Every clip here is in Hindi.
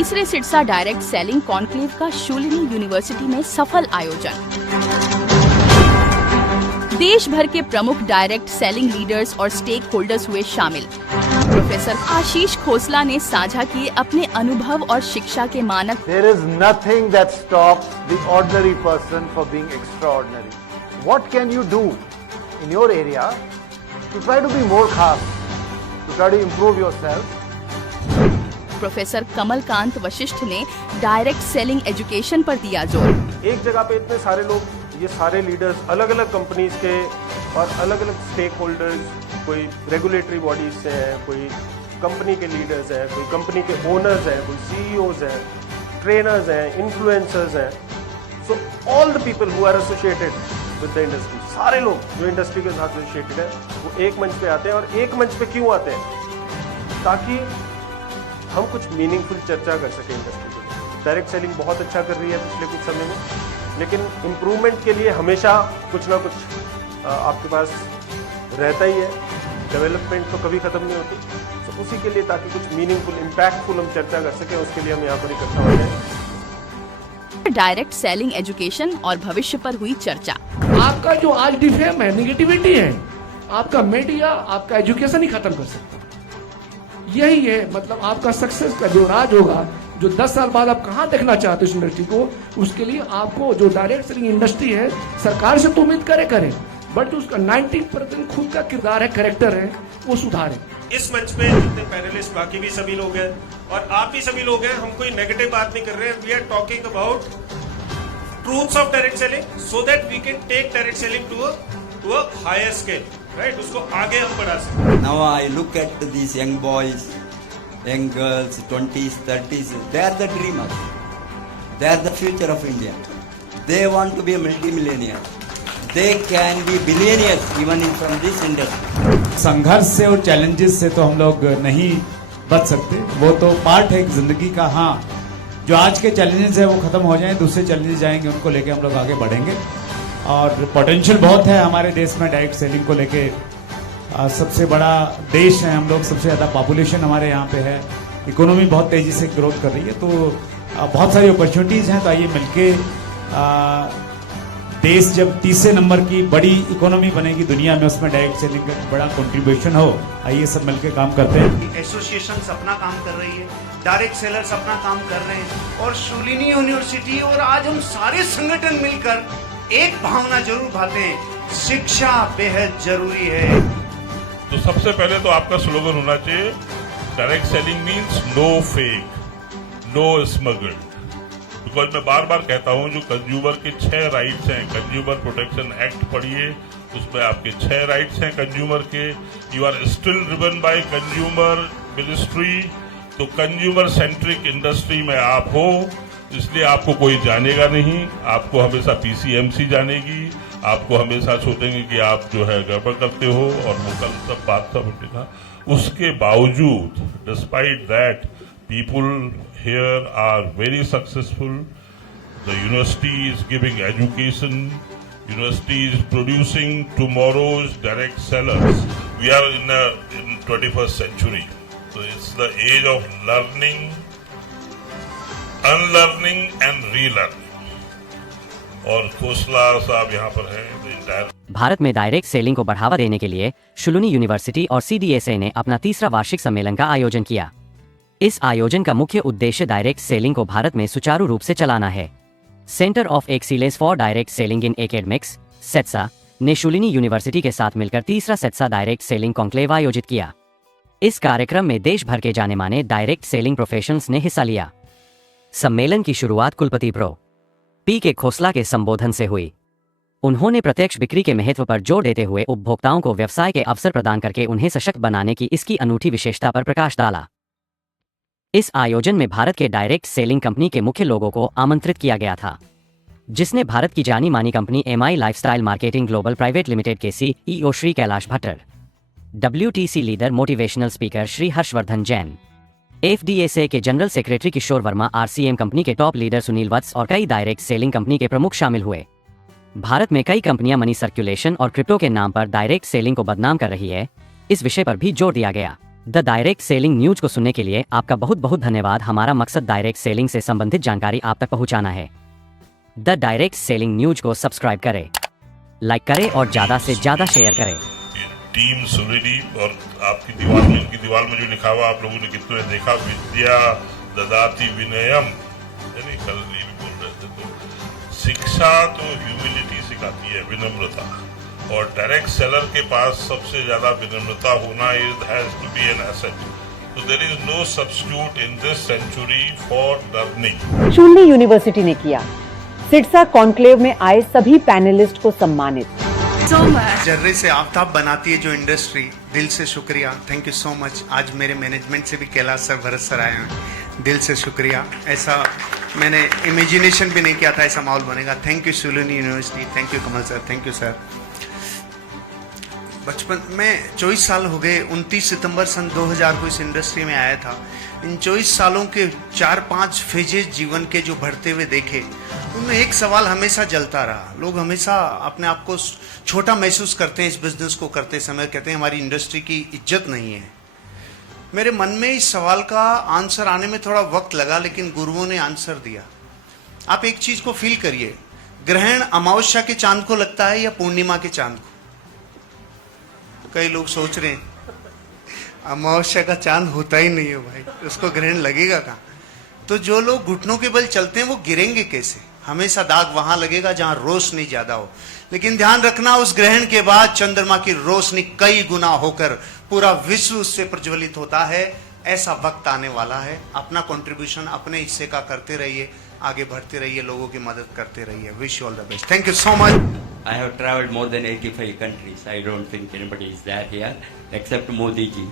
तीसरे सिरसा डायरेक्ट सेलिंग कॉन्क्लेव का शूलिनी यूनिवर्सिटी में सफल आयोजन। देश भर के प्रमुख डायरेक्ट सेलिंग लीडर्स और स्टेक होल्डर्स हुए शामिल। प्रोफेसर आशीष खोसला ने साझा किए अपने अनुभव और शिक्षा के मानक। There is nothing that stops the ordinary person from being extraordinary. What can you do in your area to try to be more खास, to try to improve yourself? Professor Kamalkant Vashishtha ने डायरेक्ट सेलिंग एजुकेशन पर दिया जोर। एक जगह पे इतने सारे लोग, ये सारे लीडर्स अलग अलग कंपनीज के और अलग अलग स्टेक होल्डर्स, कोई रेगुलेटरी बॉडीज से हैं, कोई कंपनी के लीडर्स हैं, कोई कंपनी के ओनर्स हैं, कोई सीईओज हैं, ट्रेनर्स हैं, इन्फ्लुएंसर्स हैं। So all the people who are associated with the industry, सारे लोग जो इंडस्ट्री के साथ एसोसिएटेड है, वो एक मंच पे आते हैं। और एक मंच पे क्यों आते हैं? ताकि हम कुछ मीनिंगफुल चर्चा कर सकें इंडस्ट्री को। डायरेक्ट सेलिंग बहुत अच्छा कर रही है पिछले कुछ समय में, लेकिन इम्प्रूवमेंट के लिए हमेशा कुछ ना कुछ आपके पास रहता ही है। डेवलपमेंट तो कभी खत्म नहीं होती। तो उसी के लिए, ताकि कुछ मीनिंगफुल, इम्पैक्टफुल हम चर्चा कर सकें, उसके लिए हम यहाँ पर इकट्ठा होते हैं। डायरेक्ट सेलिंग एजुकेशन और भविष्य पर हुई चर्चा। आपका जो आज डिफेम है, निगेटिविटी है, आपका मीडिया, आपका एजुकेशन ही खत्म कर सकता है। यही है मतलब आपका सक्सेस का जो राज होगा, जो 10 साल बाद आप कहाँ देखना चाहते हो इस इंडस्ट्री को, उसके लिए आपको जो डायरेक्ट सेलिंग इंडस्ट्री है, सरकार से तो उम्मीद करे, बट उसका 90% खुद का किरदार है, कैरेक्टर है, वो सुधारे। इस मंच पे जितने पैनलिस्ट, बाकी भी सभी लोग हैं और आप भी सभी लोग हैं, हम कोई नेगेटिव बात नहीं कर रहे हैं। We are talking about truths of direct selling so that we can take direct selling to a higher scale, right? उसको आगे हम बढ़ा सकते। Now I look at these young boys, young girls, 20s, 30s, they are the dreamers. They are the future of India. They want to be a multi-millionaire. They can be billionaires even in from this industry. संघर्ष से और चैलेंजेस से तो हम लोग नहीं बच सकते, वो तो पार्ट है जिंदगी का। हाँ, जो आज के चैलेंजेस है वो खत्म हो जाएं, दूसरे चैलेंजेस जाएंगे, उनको लेके हम लोग आगे बढ़ेंगे। और पोटेंशियल बहुत है हमारे देश में डायरेक्ट सेलिंग को लेके। सबसे बड़ा देश है हम लोग, सबसे ज़्यादा पॉपुलेशन हमारे यहाँ पे है, इकोनॉमी बहुत तेज़ी से ग्रोथ कर रही है, तो बहुत सारी अपॉर्चुनिटीज़ हैं। तो आइए मिलके देश जब तीसरे नंबर की बड़ी इकोनॉमी बनेगी दुनिया में, उसमें डायरेक्ट सेलिंग का बड़ा कंट्रीब्यूशन हो। आइए सब मिलके काम करते हैं। एसोसिएशंस अपना काम कर रही है, डायरेक्ट सेलर्स अपना काम कर रहे हैं, और शूलिनी यूनिवर्सिटी और आज हम सारे संगठन मिलकर एक भावना जरूर भाते हैं, शिक्षा बेहद जरूरी है। तो सबसे पहले तो आपका स्लोगन होना चाहिए, direct selling means no fake, no smuggled. Because मैं बार बार कहता हूं, जो कंज्यूमर के 6 राइट्स हैं, कंज्यूमर प्रोटेक्शन एक्ट पढ़िए, उसमें आपके 6 राइट्स हैं कंज्यूमर के। You are still driven by consumer ministry. तो कंज्यूमर सेंट्रिक इंडस्ट्री में आप हो, इसलिए आपको कोई जानेगा नहीं, आपको हमेशा पीसीएमसी जानेगी, आपको हमेशा सोचेंगे कि आप जो है गड़बड़ करते हो, और वो कल सब बात सब उठेगा। उसके बावजूद, despite that, people here are very successful. The university is giving education. University is producing tomorrow's direct sellers. We are in 21st century. So it's the age of learning, unlearning and relearning. और खोसला साहब यहाँ पर हैं। भारत में डायरेक्ट सेलिंग को बढ़ावा देने के लिए शूलिनी यूनिवर्सिटी और CDSA ने अपना तीसरा वार्षिक सम्मेलन का आयोजन किया। इस आयोजन का मुख्य उद्देश्य डायरेक्ट सेलिंग को भारत में सुचारू रूप से चलाना है। Centre of excellence for direct selling in academics सेट्सा ने शूलिनी यूनिवर्सिटी के साथ मिलकर तीसरा सेट्सा डायरेक्ट सेलिंग कॉन्क्लेव आयोजित किया। इस कार्यक्रम में देश भर के जाने माने डायरेक्ट सेलिंग प्रोफेशनल्स ने हिस्सा लिया। सम्मेलन की शुरुआत कुलपति प्रो P.K. खोसला के संबोधन से हुई। उन्होंने प्रत्यक्ष बिक्री के महत्व पर जोर देते हुए उपभोक्ताओं को व्यवसाय के अवसर प्रदान करके उन्हें सशक्त बनाने की इसकी अनूठी विशेषता पर प्रकाश डाला। इस आयोजन में भारत के डायरेक्ट सेलिंग कंपनी के मुख्य लोगों को आमंत्रित किया गया था, जिसने भारत की जानी मानी company MI lifestyle marketing global private limited के CEO Shri Kailash Bhattar, WTC leader motivational speaker Shri Harshvardhan Jain, FDSA के जनरल सेक्रेटरी किशोर वर्मा, RCM कंपनी के टॉप लीडर सुनील वत्स और कई डायरेक्ट सेलिंग कंपनी के प्रमुख शामिल हुए। भारत में कई कंपनियां मनी सर्कुलेशन और क्रिप्टो के नाम पर डायरेक्ट सेलिंग को बदनाम कर रही है, इस विषय पर भी जोर दिया गया। द डायरेक्ट सेलिंग न्यूज को सुनने के लिए आपका बहुत बहुत धन्यवाद। हमारा मकसद डायरेक्ट सेलिंग से संबंधित जानकारी आप तक पहुंचाना है। द डायरेक्ट सेलिंग न्यूज को सब्सक्राइब करें, लाइक करें और ज्यादा से ज्यादा शेयर करें। टीम सुलेनी और आपकी दीवार में, इनकी दीवार में जो लिखा हुआ आप लोगों ने कितने देखा, विद्या ददाति विनयम, यानी कल भी बोल रहे थे, तो शिक्षा तो ह्यूमिलिटी सिखाती है, विनम्रता, और डायरेक्ट सेलर के पास सबसे ज्यादा विनम्रता होना has to be an asset. So there is no substitute in this century for learning. Shoolini university ने किया सिरसा कॉन्क्लेव में आए सभी पैनलिस्ट को सम्मानित। जर्रे से आफ्ताब बनाती है जो इंडस्ट्री, दिल से शुक्रिया, थैंक यू सो मच। आज मेरे मैनेजमेंट से भी कैलाश सर, भरत सर आए हैं, दिल से शुक्रिया। ऐसा मैंने इमेजिनेशन भी नहीं किया था ऐसा माहौल बनेगा। Thank you Shoolini university, thank you Kamal sir, thank you sir. बचपन में 24 साल हो गए, 29 सितंबर सन 2000 को इस इंडस्ट्री में आया था। इन 24 सालों के 4-5 फेजेस जीवन के जो बढ़ते हुए देखे, उनमें एक सवाल हमेशा जलता रहा। लोग हमेशा अपने आप को छोटा महसूस करते हैं इस बिजनेस को करते समय, कहते हैं हमारी इंडस्ट्री की इज्जत नहीं है। मेरे मन में इस सवाल का आंसर आने में थोड़ा वक्त लगा, लेकिन गुरुओं ने आंसर दिया। आप एक चीज को फील करिए, ग्रहण अमावस्या के चांद को लगता है या पूर्णिमा के चांद को? कई लोग सोच रहे हैं अमावस्या का चांद होता ही नहीं है भाई, उसको ग्रहण लगेगा कहाँ? तो जो लोग घुटनों के बल चलते हैं वो गिरेंगे कैसे? हमेशा दाग वहां लगेगा जहां रोशनी ज्यादा हो। लेकिन ध्यान रखना, उस ग्रहण के बाद चंद्रमा की रोशनी कई गुना होकर पूरा विश्व उससे प्रज्वलित होता है। ऐसा वक्त आने वाला है। अपना कंट्रीब्यूशन अपने हिस्से का करते रहिए, आगे बढ़ते रहिए, लोगों की मदद करते रहिए। Wish you all the best, thank you so much. I have traveled more than 85 countries. I don't think anybody is there here except Modi ji.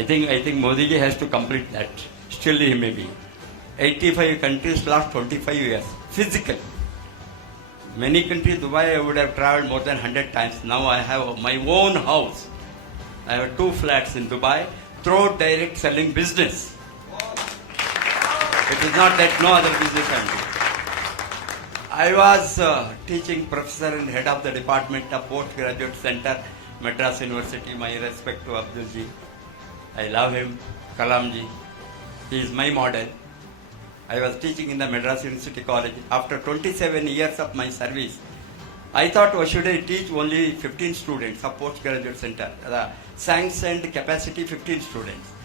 I think Modi ji has to complete that. Still he may be. 85 countries last 25 years. Physical. Many countries, Dubai, I would have traveled more than 100 times. Now I have my own house. I have 2 flats in Dubai through direct selling business. It is not that no other business I do. I was teaching professor and head of the department of postgraduate center, Madras University. My respect to Abdul ji. I love him. Kalam ji. He is my model. I was teaching in the Madras University College. After 27 years of my service, I thought, why should I teach only 15 students of postgraduate center? The sanctioned capacity 15 students.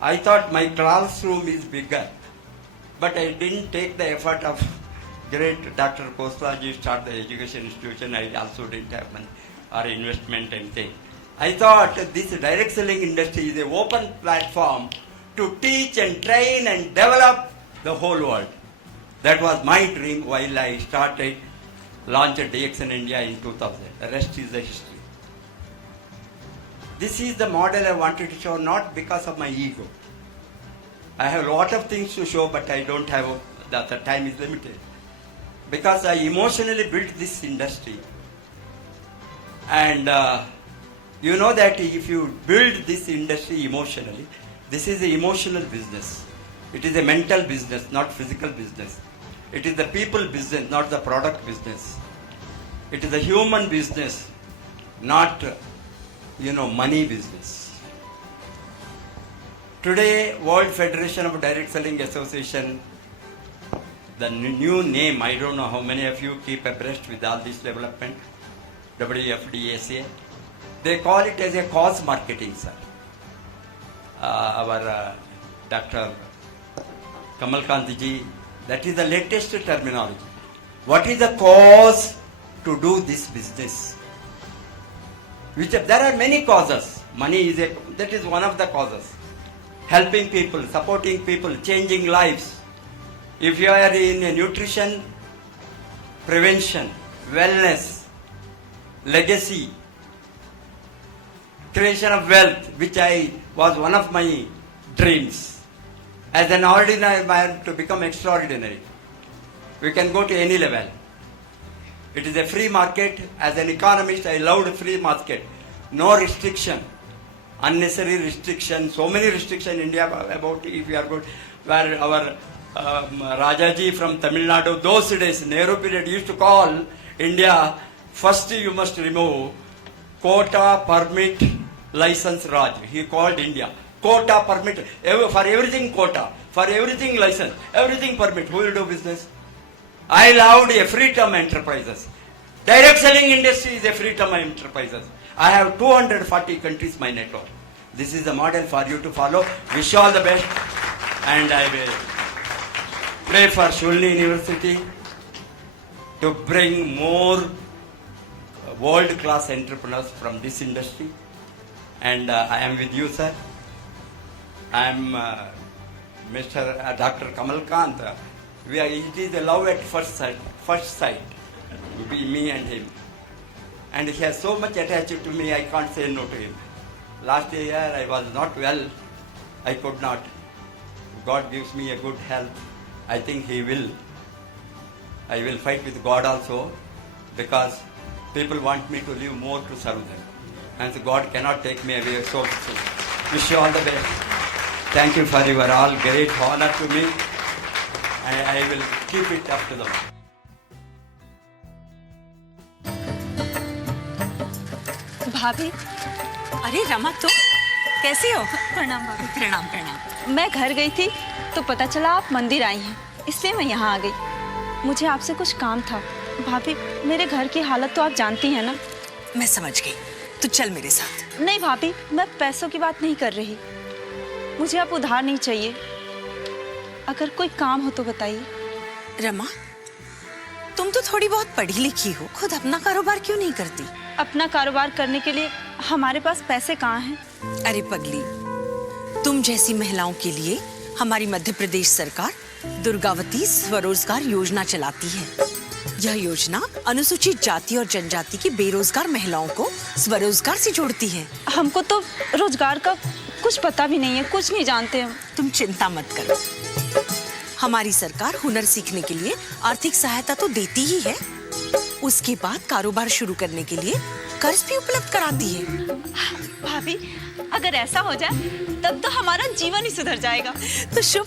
I thought my classroom is bigger, but I didn't take the effort of great Dr. Khosla ji start the education institution. I also didn't have money or investment and thing. I thought this direct selling industry is an open platform to teach and train and develop the whole world. That was my dream while I started, launched DXN India in 2000. The rest is the history. This is the model I wanted to show, not because of my ego. I have a lot of things to show, but I don't have, the time is limited. Because I emotionally built this industry. And you know that if you build this industry emotionally, this is an emotional business. It is a mental business, not physical business. It is the people business, not the product business. It is a human business, not, money business. Today, World Federation of Direct Selling Association, the new name, I don't know how many of you keep abreast with all this development, WFDSA, they call it as a cause marketing, sir. Our Dr. Kamal Kanti ji, that is the latest terminology. What is the cause to do this business? There are many causes. Money is that is one of the causes. Helping people, supporting people, changing lives. If you are in nutrition, prevention, wellness, legacy, creation of wealth, which was one of my dreams. As an ordinary man to become extraordinary. We can go to any level. It is a free market. As an economist, I loved free market. No restriction, unnecessary restriction. So many restrictions in India about if you are good. Where our Rajaji from Tamil Nadu, those days, Nehru period, used to call India, first you must remove quota, permit, license, Raj. He called India. quota permit, for everything quota, for everything license, everything permit. Who will do business? I allowed a free-term enterprises. Direct selling industry is a free-term enterprises. I have 240 countries my network. This is the model for you to follow. Wish you all the best, and I will pray for Shulini University to bring more world-class entrepreneurs from this industry. And I am with you, sir. I am Mr. Dr. Kamal Kant. It is a love at first sight, me and him. And he has so much attached to me, I can't say no to him. Last year I was not well. I could not. God gives me a good health. I think He will. I will fight with God also, because people want me to live more to serve them. And so God cannot take me away. So wish you all the best. Thank you for your all great honor to me. And I will keep it up to the mark. भाभी, अरे रमा, तुम कैसी हो? प्रणाम भाभी। प्रणाम प्रणाम। मैं घर गई थी तो पता चला आप मंदिर आई हैं, इसलिए मैं यहाँ आ गई। मुझे आपसे कुछ काम था। भाभी, मेरे घर की हालत तो आप जानती हैं ना। मैं समझ गई, तू चल मेरे साथ। नहीं भाभी, मैं पैसों की बात नहीं कर रही। मुझे आप उधार नहीं चाहिए। अगर कोई काम हो तो बताइए। रमा, तुम तो थोड़ी बहुत पढ़ी लिखी हो, खुद अपना कारोबार क्यों नहीं करती? अपना कारोबार करने के लिए हमारे पास पैसे कहाँ हैं? अरे पगली, तुम जैसी महिलाओं के लिए हमारी मध्य प्रदेश सरकार दुर्गावती स्वरोजगार योजना चलाती है। यह योजना अनुसूचित जाति और जनजाति की बेरोजगार महिलाओं को स्वरोजगार से जोड़ती है। हमको तो रोजगार का कुछ पता भी नहीं है, कुछ नहीं जानते हम। तुम चिंता मत करो, हमारी सरकार हुनर सीखने के लिए आर्थिक सहायता तो देती ही है, उसके बाद कारोबार शुरू करने के लिए कर्ज भी उपलब्ध कराती है। भाभी, अगर ऐसा हो जाए तब तो हमारा जीवन ही सुधर जाएगा। तो शुभ